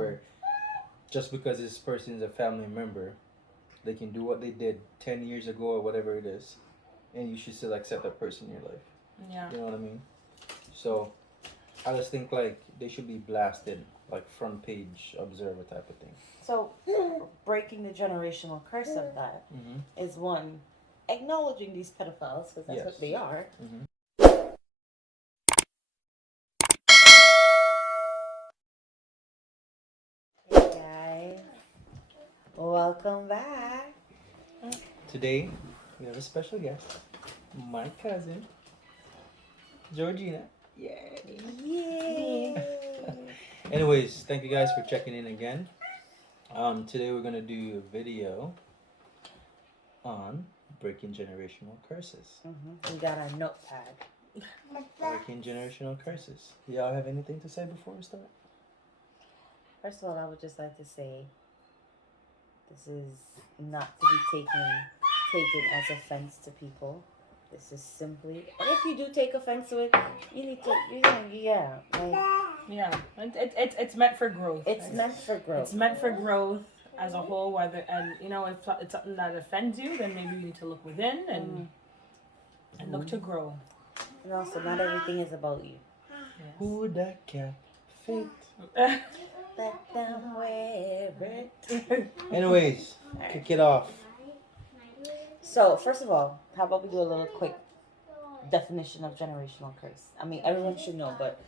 where just because this person is a family member, they can do what they did 10 years ago or whatever it is, and you should still accept that person in your life. Yeah. You know what I mean? So I just think like they should be blasted, like front page observer type of thing. So, breaking the generational curse of that is one, acknowledging these pedophiles, because that's what they are. Hey guys, welcome back. Today we have a special guest, my cousin, Georgina. Yay! Anyways, thank you guys for checking in again. Today we're gonna do a video on breaking generational curses. We got our notepad. Breaking generational curses. Y'all have anything to say before we start? First of all, I would just like to say this is not to be taken as offense to people. This is simply, and if you do take offense to it, you need to, It's meant for growth. It's meant for growth. It's meant for growth as a whole. Whether if it's something that offends you, then maybe you need to look within and look to grow. And also, not everything is about you. Yes. Who would that cat fit? Let them wear it. Anyways, kick it off. So, first of all, how about we do a little quick definition of generational curse? I mean, everyone should know, but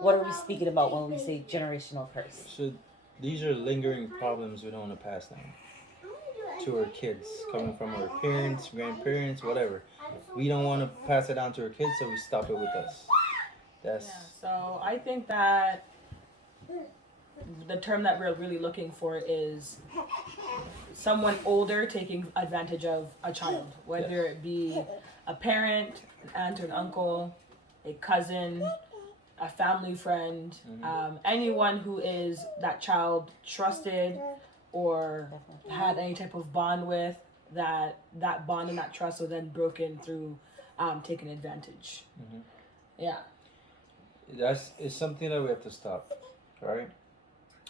what are we speaking about when we say generational curse? So these are lingering problems we don't want to pass down to our kids, coming from our parents, grandparents, whatever. We don't want to pass it down to our kids, so we stop it with us. So I think that the term that we're really looking for is someone older taking advantage of a child, whether it be a parent, an aunt or an uncle, a cousin, a family friend, anyone who is that child trusted or had any type of bond with, that bond and that trust was then broken through taking advantage. Yeah. It's something that we have to stop, right?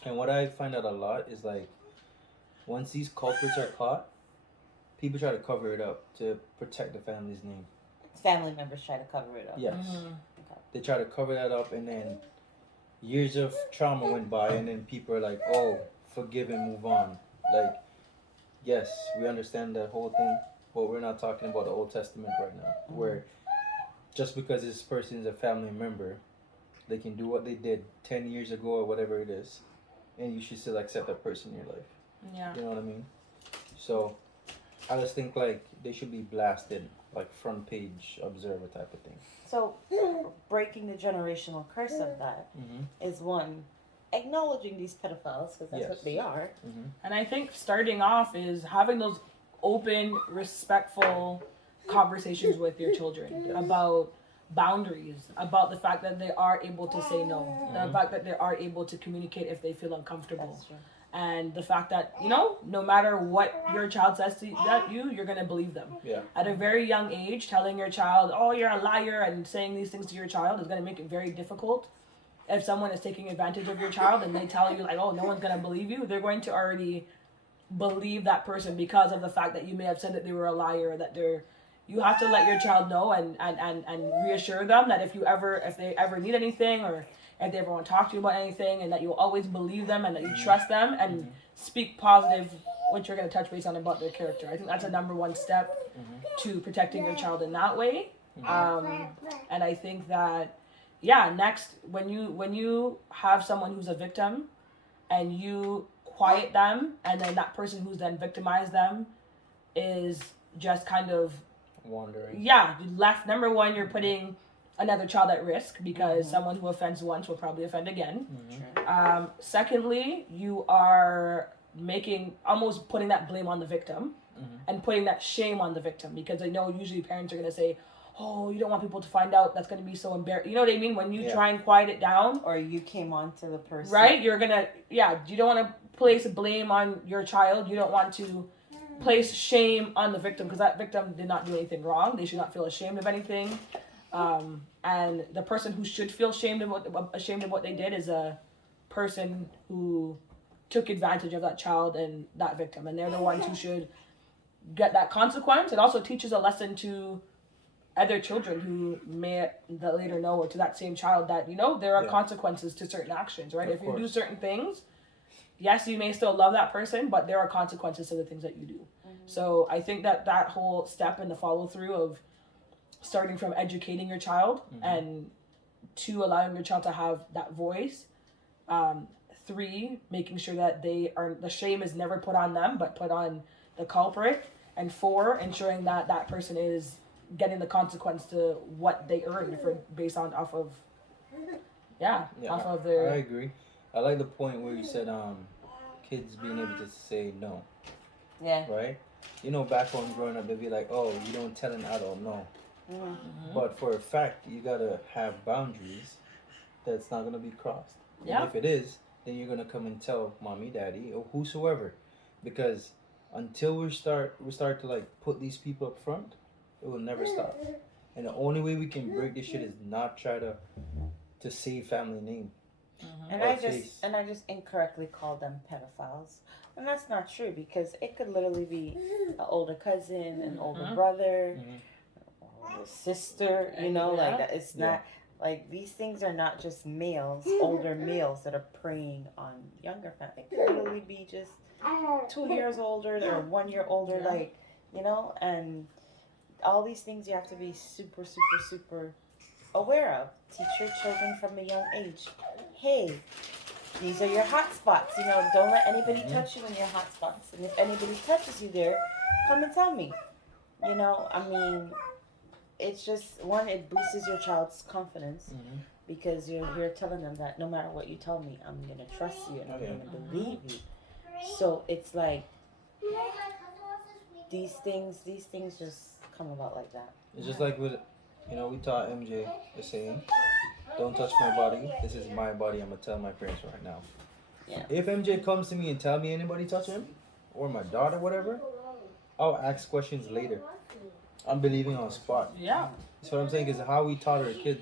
And what I find out a lot is like, once these culprits are caught, people try to cover it up to protect the family's name. Family members try to cover it up. Yes. They try to cover that up, and then years of trauma went by, and then people are like, oh, forgive and move on. Like, yes, we understand that whole thing, but we're not talking about the Old Testament right now, where just because this person is a family member, they can do what they did 10 years ago or whatever it is, and you should still accept that person in your life. Yeah. You know what I mean? So I just think like they should be blasted, like front page observer type of thing. So, breaking the generational curse of that is one, acknowledging these pedophiles, because that's what they are. And I think starting off is having those open, respectful conversations with your children about boundaries, about the fact that they are able to say no, the fact that they are able to communicate if they feel uncomfortable. That's true. And the fact that, no matter what your child says to you're going to believe them. Yeah. At a very young age, telling your child, oh, you're a liar, and saying these things to your child is going to make it very difficult. If someone is taking advantage of your child and they tell you, like, oh, no one's going to believe you, they're going to already believe that person because of the fact that you may have said that they were a liar, that you have to let your child know and reassure them that if they ever need anything, or if they ever want to talk to you about anything, and that you'll always believe them and that you trust them and speak positive, which you're going to touch base on about their character. I think that's a number one step to protecting your child in that way. And I think that, next, when you have someone who's a victim and you quiet them, and then that person who's then victimized them is just kind of wandering. Yeah, left. Number one, you're putting another child at risk because someone who offends once will probably offend again. Secondly, you are almost putting that blame on the victim and putting that shame on the victim, because I know usually parents are going to say, oh, you don't want people to find out, that's going to be so embarrassing. You know what I mean? When you try and quiet it down. Or you came on to the person. Right? You're going to, you don't want to place blame on your child. You don't want to place shame on the victim, because that victim did not do anything wrong. They should not feel ashamed of anything. And the person who should feel ashamed of what they did is a person who took advantage of that child and that victim, and they're the ones who should get that consequence. It also teaches a lesson to other children who may that later know, or to that same child, that there are consequences to certain actions, right? If you do certain things, yes, you may still love that person, but there are consequences to the things that you do. So I think that whole step and the follow through of starting from educating your child, and 2, allowing your child to have that voice, 3, making sure that the shame is never put on them but put on the culprit, and 4, ensuring that that person is getting the consequence to what they earned off of their. I agree. I like the point where you said kids being able to say no. Yeah. Right? Back when growing up, they'd be like, oh, you don't tell an adult no. But for a fact, you gotta have boundaries that's not gonna be crossed. Yeah. And if it is, then you're gonna come and tell mommy, daddy, or whosoever, because until we start to like put these people up front, it will never stop. And the only way we can break this shit is not try to save family name. And I just incorrectly called them pedophiles, and that's not true, because it could literally be an older cousin, an older brother, older sister. Like that. It's not like these things are not just older males that are preying on younger families. It could literally be just 2 years older or 1 year older, and all these things you have to be super, super, super aware of. Teach your children from a young age. Hey, these are your hot spots. Don't let anybody touch you in your hot spots. And if anybody touches you there, come and tell me. It's just, one, it boosts your child's confidence, because you're telling them that no matter what you tell me, I'm going to trust you and I'm going to believe you. So it's like, these things just come about like that. It's just like with, we taught MJ the saying, don't touch my body. This is my body. I'm going to tell my parents right now. Yeah. If MJ comes to me and tell me anybody touch him, or my daughter, whatever, I'll ask questions later. I'm believing on the spot. Yeah. That's what I'm saying, is how we taught our kids,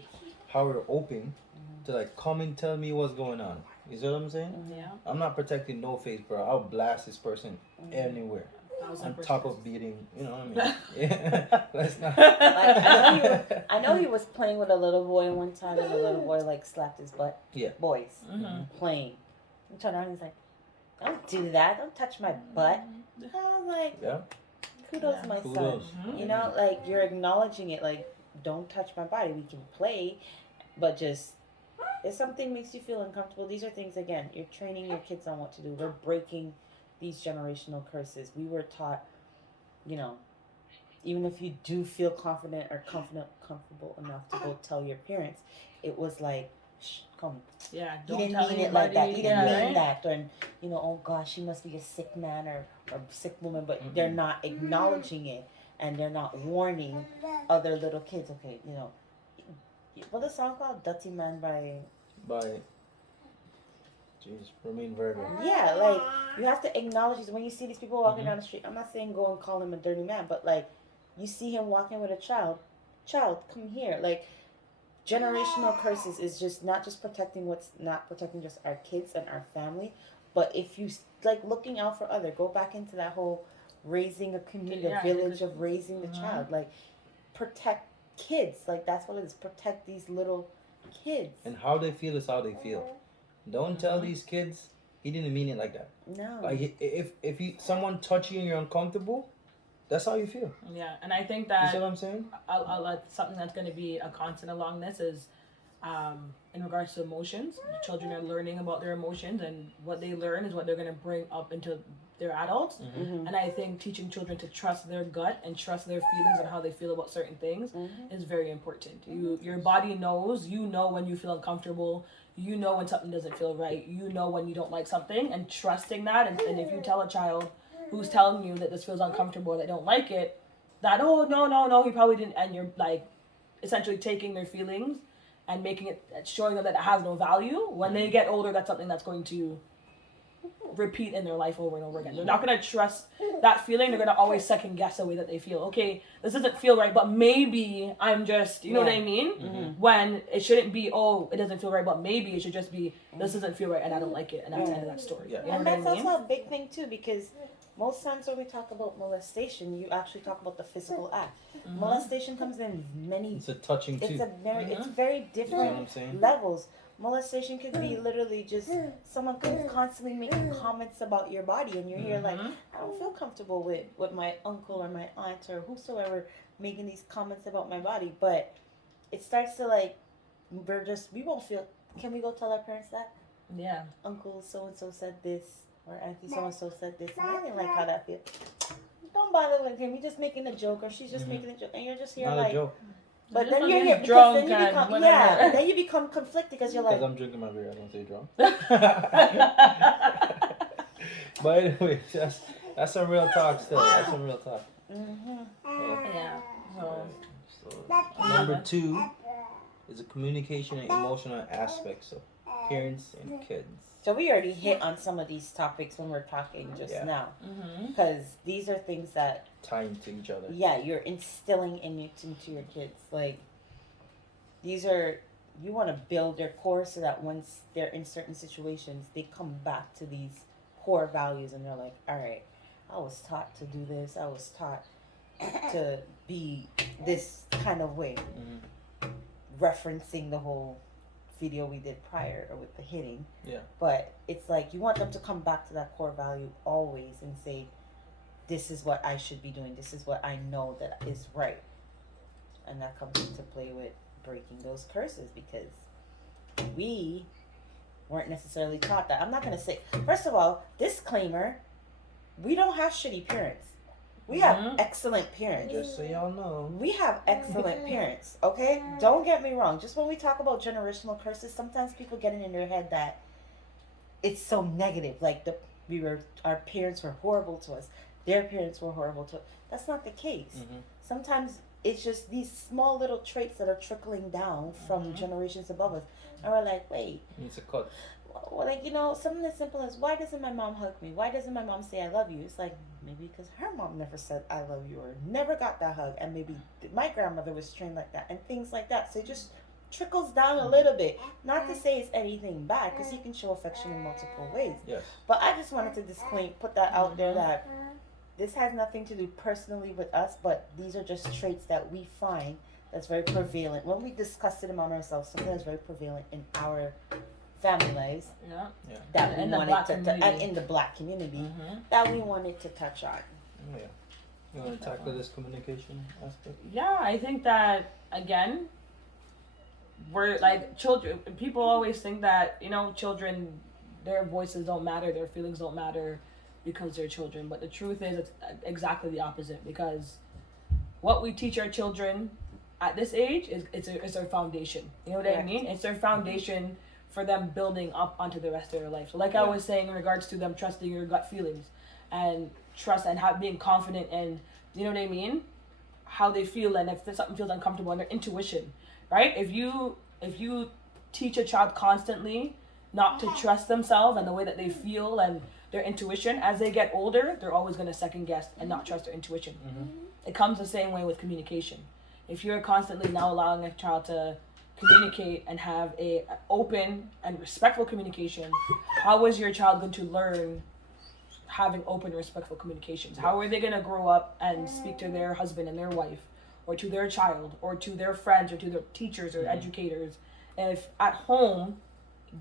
how we're open to like, come and tell me what's going on. You see what I'm saying? Yeah. I'm not protecting no face, bro. I'll blast this person anywhere. On top of beating, you know what I mean? Yeah. Let's not. I know he was playing with a little boy one time, and the little boy like slapped his butt. Yeah. Boys playing. He turned around and he's like, "Don't do that. Don't touch my butt." I'm like, kudos, my son. Like, you're acknowledging it. Like, don't touch my body. We can play, but just if something makes you feel uncomfortable, these are things, again, you're training your kids on what to do. We're breaking these generational curses. We were taught, even if you do feel confident or comfortable enough to go tell your parents, it was like, shh, come. Yeah, He didn't mean it like that. He didn't mean that. Or, oh gosh, he must be a sick man or sick woman, but they're not acknowledging it, and they're not warning other little kids. Okay, what's the song called? Dirty Man by Remain Virgo. Yeah, like, you have to acknowledge this. When you see these people walking down the street, I'm not saying go and call him a dirty man, but like, you see him walking with a child, come here. Like, generational curses is just not just protecting just our kids and our family, but if you like looking out for other, go back into that whole raising a community, a village of raising the child. Like, protect kids. Like, that's what it is. Protect these little kids. And how they feel is how they feel. Don't tell these kids he didn't mean it like that. No. Like, if someone touch you and you're uncomfortable, that's how you feel. Yeah, and I think that, you see what I'm saying? Something that's going to be a constant along this is, in regards to emotions, children are learning about their emotions, and what they learn is what they're going to bring up into their adults. And I think teaching children to trust their gut and trust their feelings and how they feel about certain things is very important. Your body knows. You know when you feel uncomfortable. You know when something doesn't feel right. You know when you don't like something, and trusting that. And if you tell a child who's telling you that this feels uncomfortable, they don't like it, that, oh, no, he probably didn't, and you're like essentially taking their feelings and making it, showing them that it has no value. When they get older, that's something that's going to repeat in their life over and over again. They're not going to trust that feeling. They're going to always second guess the way that they feel. Okay, this doesn't feel right, but maybe I'm just, you know what I mean? Mm-hmm. When it shouldn't be, oh, it doesn't feel right, but maybe it should just be, this doesn't feel right and I don't like it, and that's the end of that story. Yeah. You know And what I that's mean? also a big thing too, because most times when we talk about molestation, you actually talk about the physical act. Molestation comes in many. It's a touching too. It's very You know different what I'm saying? levels. Molestation could be literally just someone constantly making comments about your body, and you're here like, I don't feel comfortable with my uncle or my aunt or whosoever making these comments about my body. But it starts to like, we won't feel. Can we go tell our parents that? Yeah. Uncle so and so said this, or auntie so and so said this, and I didn't like how that feels. Don't bother with him. He's just making a joke, or she's just making a joke, and you're just here Not like. a joke. But Just then you're because here he's because drunk then you and become whatever. and then you become conflicted because you're like. Because I'm drinking my beer, I don't say drunk. But anyway, that's some real talk still. That's some real talk. Yeah. So, number 2 is the communication and emotional aspects of parents and kids. So we already hit on some of these topics when we're talking just now, because these are things that Tying to each other. you're instilling into your kids. Like these are you want to build their core so that once they're in certain situations, they come back to these core values and they're like, all right, I was taught to do this. I was taught to be this kind of way. Referencing the whole video we did prior or with the hitting. Yeah. But it's like you want them to come back to that core value always and say, this is what I should be doing. This is what I know that is right. And that comes into play with breaking those curses because we weren't necessarily taught that. I'm not going to say, first of all, disclaimer, we don't have shitty parents. We have excellent parents. Just so y'all know. We have excellent parents, okay? Don't get me wrong. Just when we talk about generational curses, sometimes people get it in their head that it's so negative. Like our parents were horrible to us. Their parents were horrible to us. That's not the case. Sometimes it's just these small little traits that are trickling down from generations above us. And we're like, wait. It's a cut. Well, like, something as simple as, why doesn't my mom hug me? Why doesn't my mom say I love you? It's like, maybe because her mom never said I love you or never got that hug. And maybe my grandmother was trained like that and things like that. So it just trickles down a little bit. Not to say it's anything bad because you can show affection in multiple ways. Yes. But I just wanted to put that out there that this has nothing to do personally with us, but these are just traits that we find that's very prevalent. When we discussed it among ourselves, something that's very prevalent in our family lives that we wanted to and in the black community that we wanted to touch on. Oh, yeah. You want to tackle this communication aspect? Yeah, I think that again, we're like children. People always think that children, their voices don't matter, their feelings don't matter because they're children. But the truth is, it's exactly the opposite. Because what we teach our children at this age is their foundation. You know what I mean? It's their foundation for them building up onto the rest of their life. So like I was saying in regards to them trusting your gut feelings and trust and being confident and, you know what I mean, how they feel and if something feels uncomfortable and their intuition, right? If you teach a child constantly not to trust themselves and the way that they feel and their intuition, as they get older, they're always going to second guess and not trust their intuition. It comes the same way with communication. If you're constantly now allowing a child to communicate and have a open and respectful communication, how is your child going to learn having open and respectful communications? How are they going to grow up and speak to their husband and their wife or to their child or to their friends or to their teachers or educators if at home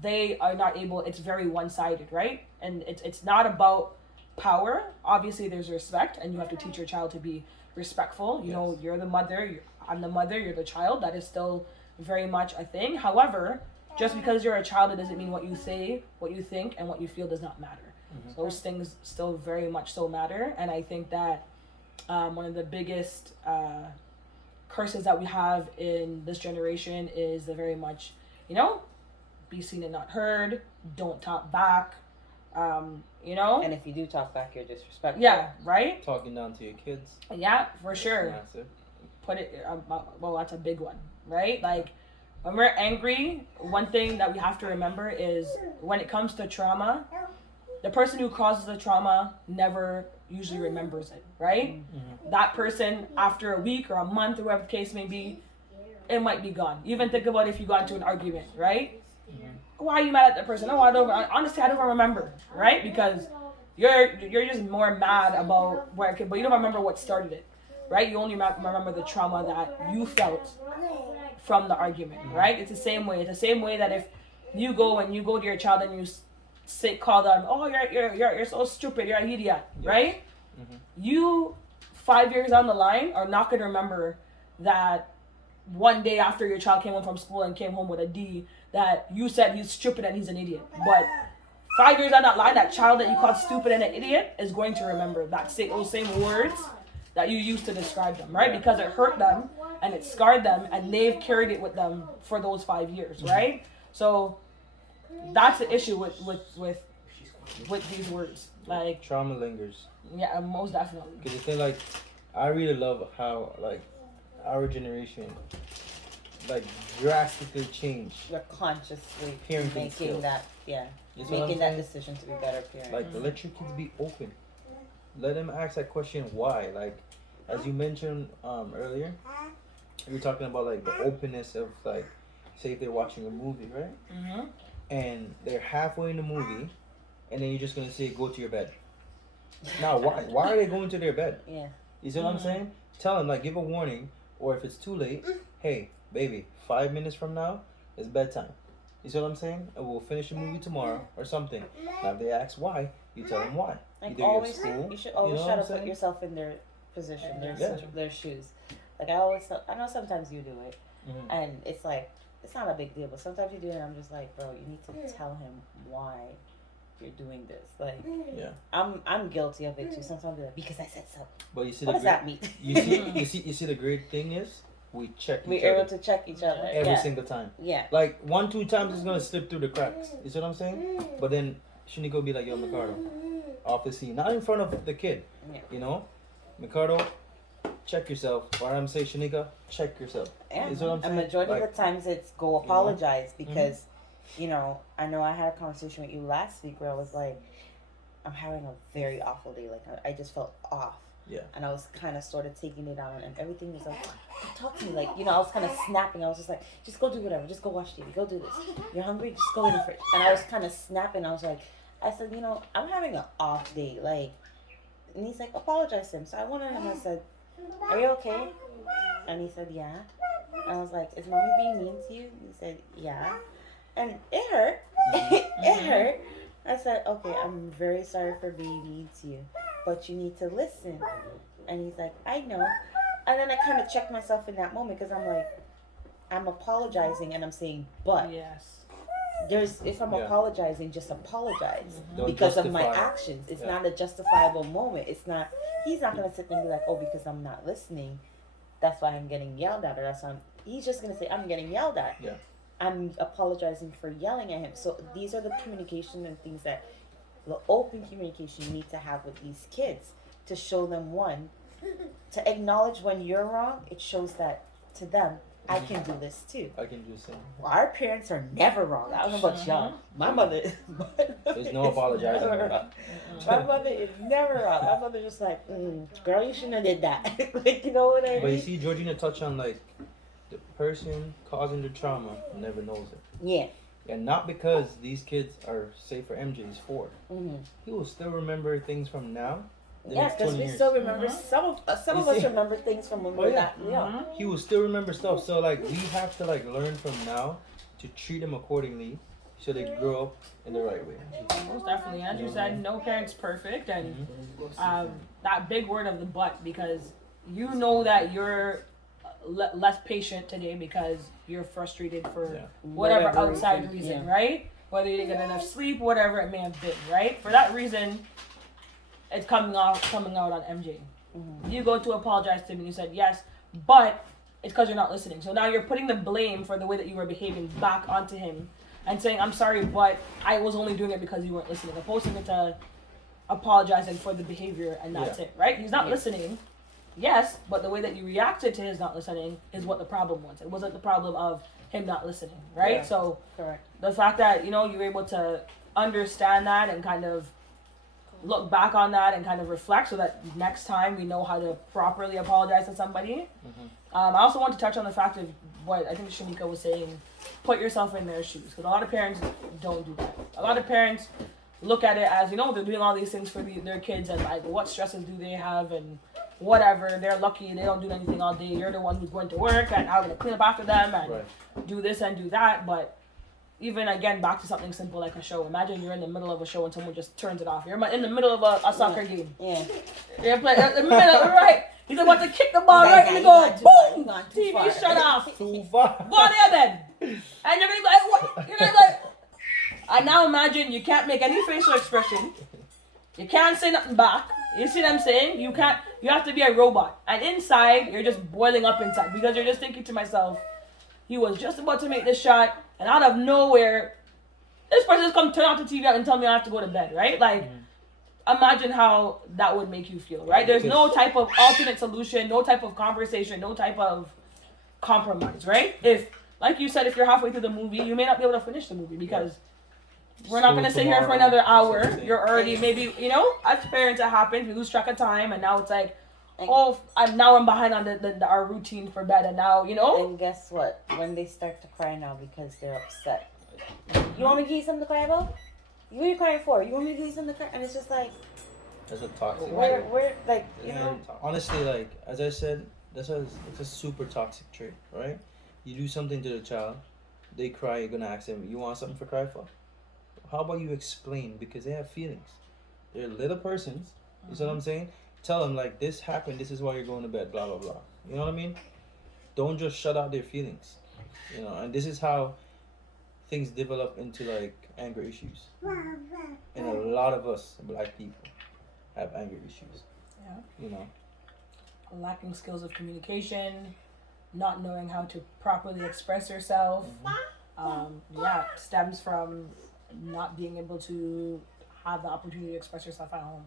they are not able? It's very one-sided, right? And it's not about power. Obviously there's respect and you have to teach your child to be respectful. You know, you're the mother, I'm the mother, you're the child. That is still very much a thing. However, just because you're a child, it doesn't mean what you say, what you think, and what you feel does not matter. Those things still very much so matter. And I think that one of the biggest curses that we have in this generation is the very much, be seen and not heard, don't talk back, And if you do talk back, you're disrespectful. Yeah, right? Talking down to your kids. Yeah, for sure. Massive. Put it, well, that's a big one, right? Like, when we're angry, one thing that we have to remember is when it comes to trauma, the person who causes the trauma never usually remembers it, right? That person, after a week or a month or whatever the case may be, it might be gone. Even think about if you got into an argument, right? Why are you mad at that person? Oh, I don't. Honestly, I don't even remember, right? Because you're just more mad about where it came, but you don't remember what started it, right? You only remember the trauma that you felt from the argument, right? It's the same way. It's the same way that if you go to your child and you call them, oh, you're so stupid, you're an idiot, right? You 5 years down the line are not going to remember that one day after your child came home from school and came home with a D that you said he's stupid and he's an idiot. But 5 years down that line, that child that you called stupid and an idiot is going to remember those same words that you used to describe them, right? Because it hurt them and it scarred them and they've carried it with them for those 5 years, right? So that's the issue with these words. Like, trauma lingers. Yeah, most definitely. Because the thing, like, I really love how, like, our generation, like, drastically changed. You're consciously Parenting making skills. that, making that decision to be better parents. Like, let your kids be open. Let them ask that question, why? Like, as you mentioned earlier, you were talking about, like, the openness of, like, say if they're watching a movie, right? And they're halfway in the movie, and then you're just going to say, go to your bed. Now, why are they going to their bed? Yeah. You see what I'm saying? Tell them, like, give a warning, or if it's too late, hey, baby, 5 minutes from now, it's bedtime. You see what I'm saying? And we'll finish the movie tomorrow, or something. Now, if they ask why, you tell them why. Like, Either always, school, you should always try to put saying? yourself in their position, Yeah. their shoes. Like, I know sometimes you do it, and it's like, it's not a big deal, but sometimes you do it, and I'm just like, bro, you need to tell him why you're doing this. Like, Yeah. I'm guilty of it too. Sometimes I'll be like, because I said so. But you see, What does that mean? you see, the great thing is we check We're each able other to check each other every single time. Yeah. Like 1-2 times it's gonna slip through the cracks. You see what I'm saying? But then Shiniko will be like, yo, Mikado, off the scene, not in front of the kid. Yeah. You know, Mikado, check yourself. Or I'm saying, Shanika, check yourself. Yeah. You see what I'm saying? A majority Like, of the times it's go apologize because, you know, I know I had a conversation with you last week where I was like, I'm having a very awful day. Like, I just felt off. Yeah. And I was kind of sort of taking it on, and everything was like, talk to me. Like, you know, I was kind of snapping. I was just like, just go do whatever. Just go watch TV. Go do this. You're hungry? Just go in the fridge. And I was kind of snapping. I was like, I said, you know, I'm having an off day. Like, and he's like, apologize to him. So I went to him and I said, are you okay? And he said, yeah. And I was like, is mommy being mean to you? And he said, yeah. And it hurt. It hurt. I said, okay, I'm very sorry for being mean to you, but you need to listen. And he's like, I know. And then I kind of checked myself in that moment because I'm like, I'm apologizing and I'm saying, but if I'm apologizing, just apologize because of my actions. It's not a justifiable moment. It's not, he's not going to sit there and be like, oh, because I'm not listening, that's why I'm getting yelled at, or he's just going to say, I'm getting yelled at. Yeah. I'm apologizing for yelling at him. So these are the communication and things that the open communication you need to have with these kids to show them, one, to acknowledge when you're wrong. It shows that to them, I can do this too. I can do the same. Well, our parents are never wrong. I don't know about y'all. My mother There's no apologizing. My mother is never wrong. My mother's just like, girl, you shouldn't have did that. Like, you know what I mean? But you see, Georgina touched on, like, the person causing the trauma never knows it. Yeah. And not because these kids are, say for MJ, he's 4. He will still remember things from now. Yeah, because we still remember some of us remember things from when we were that young. He will still remember stuff. So like we have to like learn from now to treat them accordingly, so they grow up in the right way. Most definitely, as you said, no parent's perfect, and that big word of the but, because you know that you're less patient today because you're frustrated for whatever outside reason, right? Whether you didn't get enough sleep, whatever it may have been, right? For that reason, it's coming out on MJ. You go to apologize to him and you said yes, but it's because you're not listening. So now you're putting the blame for the way that you were behaving back onto him and saying, I'm sorry, but I was only doing it because you weren't listening. Opposing it to apologizing for the behavior and that's it, right? He's not listening. Yes, but the way that you reacted to his not listening is what the problem was. It wasn't the problem of him not listening, right? Yeah. So correct. The fact that, you know, you're able to understand that and kind of look back on that and kind of reflect so that next time we know how to properly apologize to somebody. I also want to touch on the fact of what I think Shamika was saying, put yourself in their shoes. Because a lot of parents don't do that. A lot of parents look at it as, they're doing all these things for their kids and like, what stresses do they have and whatever. They're lucky they don't do anything all day. You're the one who's going to work and I'm going to clean up after them and do this and do that. But even again, back to something simple like a show. Imagine you're in the middle of a show and someone just turns it off. You're in the middle of a soccer game. Yeah. You're playing in the middle, right? He's about to kick the ball right in the goal. Boom! TV shut off. Too far. Go there then. And you're gonna be like, what? You're gonna be like. And now imagine you can't make any facial expression. You can't say nothing back. You see what I'm saying? You can't. You have to be a robot. And inside, you're just boiling up inside because you're just thinking to myself, he was just about to make this shot, and out of nowhere, this person's come turn off the TV and tell me I have to go to bed, right? Like, imagine how that would make you feel, right? There's no type of alternate solution, no type of conversation, no type of compromise, right? If, like you said, if you're halfway through the movie, you may not be able to finish the movie because we're not going to sit here for another hour. You're already maybe, as parents it happens, we lose track of time, and now it's like, I'm behind on our routine for bed, and now, And guess what? When they start to cry now because they're upset. You want me to give you something to cry about? What are you crying for? You want me to give you something to cry? And it's just like, That's a toxic. we're like, Honestly, like as I said, it's a super toxic trait, right? You do something to the child, they cry. You're gonna ask them, "You want something for cry for?" How about you explain, because they have feelings. They're little persons. You see what I'm saying? Tell them like, this happened. This is why you're going to bed. Blah blah blah. You know what I mean? Don't just shut out their feelings. And this is how things develop into like anger issues. And a lot of us black people have anger issues. Yeah. Lacking skills of communication, not knowing how to properly express yourself. Stems from not being able to have the opportunity to express yourself at home.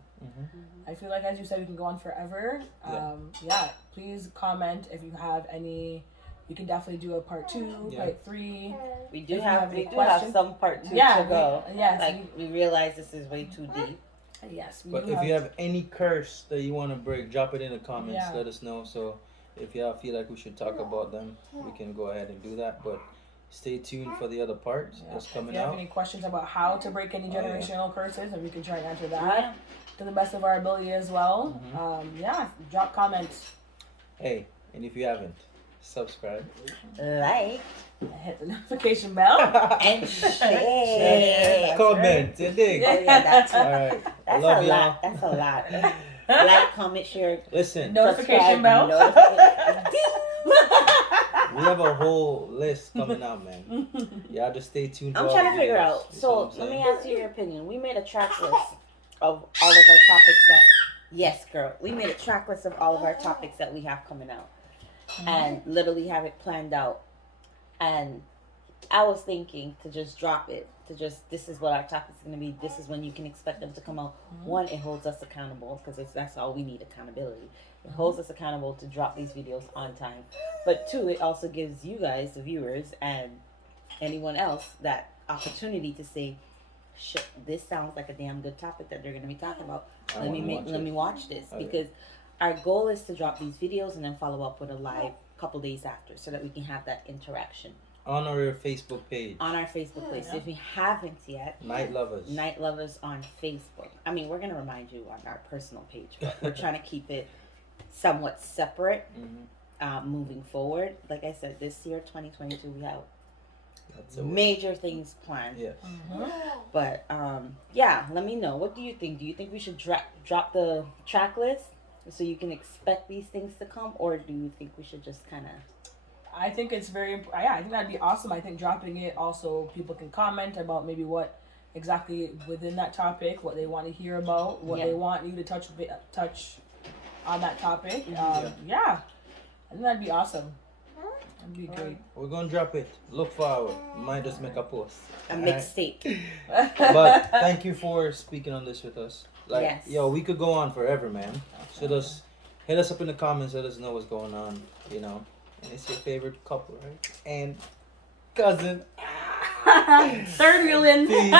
I feel like, as you said, we can go on forever. Please comment if you have any. You can definitely do a part 2, part 3. We do have some part 2 to go. Yes. We realize this is way too deep. Yes. But if you have any curse that you want to break, drop it in the comments. Let us know. So if y'all feel like we should talk about them, we can go ahead and do that. But stay tuned for the other part that's coming out. If you have any questions about how to break any generational curses, and we can try and answer that to the best of our ability as well. Drop comments. Hey, and if you haven't, subscribe, like, hit the notification bell, and share. Comment. You dig? Oh yeah, that's all right. That's Love a y'all. lot. That's a lot. Like, comment, share. Listen. Notification bell. We have a whole list coming out, man. Y'all just stay tuned. I'm trying to figure out. So let me ask you your opinion. We made a track list of all of our topics that. Yes, girl. We made a track list of all of our topics that we have coming out, and literally have it planned out. And I was thinking to just drop it. This is what our topic's going to be. This is when you can expect them to come out. One, it holds us accountable because that's all we need, accountability. It holds us accountable to drop these videos on time. But 2, it also gives you guys, the viewers, and anyone else that opportunity to say, shit, this sounds like a damn good topic that they're going to be talking about. Let me watch this. Because our goal is to drop these videos and then follow up with a live couple days after so that we can have that interaction. On our Facebook page. On our Facebook page. So if you haven't yet, Night Lovers on Facebook. I mean, we're going to remind you on our personal page, but we're trying to keep it somewhat separate moving forward. Like I said, this year, 2022, we have major things planned. Yes. But, let me know. What do you think? Do you think we should drop the track list so you can expect these things to come? Or do you think we should just kind of... I think it's very important. I think that'd be awesome. I think dropping it also, people can comment about maybe what exactly within that topic, what they want to hear about, what they want you to touch on that topic. I think that'd be awesome. That'd be great. We're gonna drop it. Look forward. Might just make a post. A mixtape. But thank you for speaking on this with us. We could go on forever, man. So just hit us up in the comments. Let us know what's going on. And it's your favorite couple, right? And cousin. Third wheeling. Peace.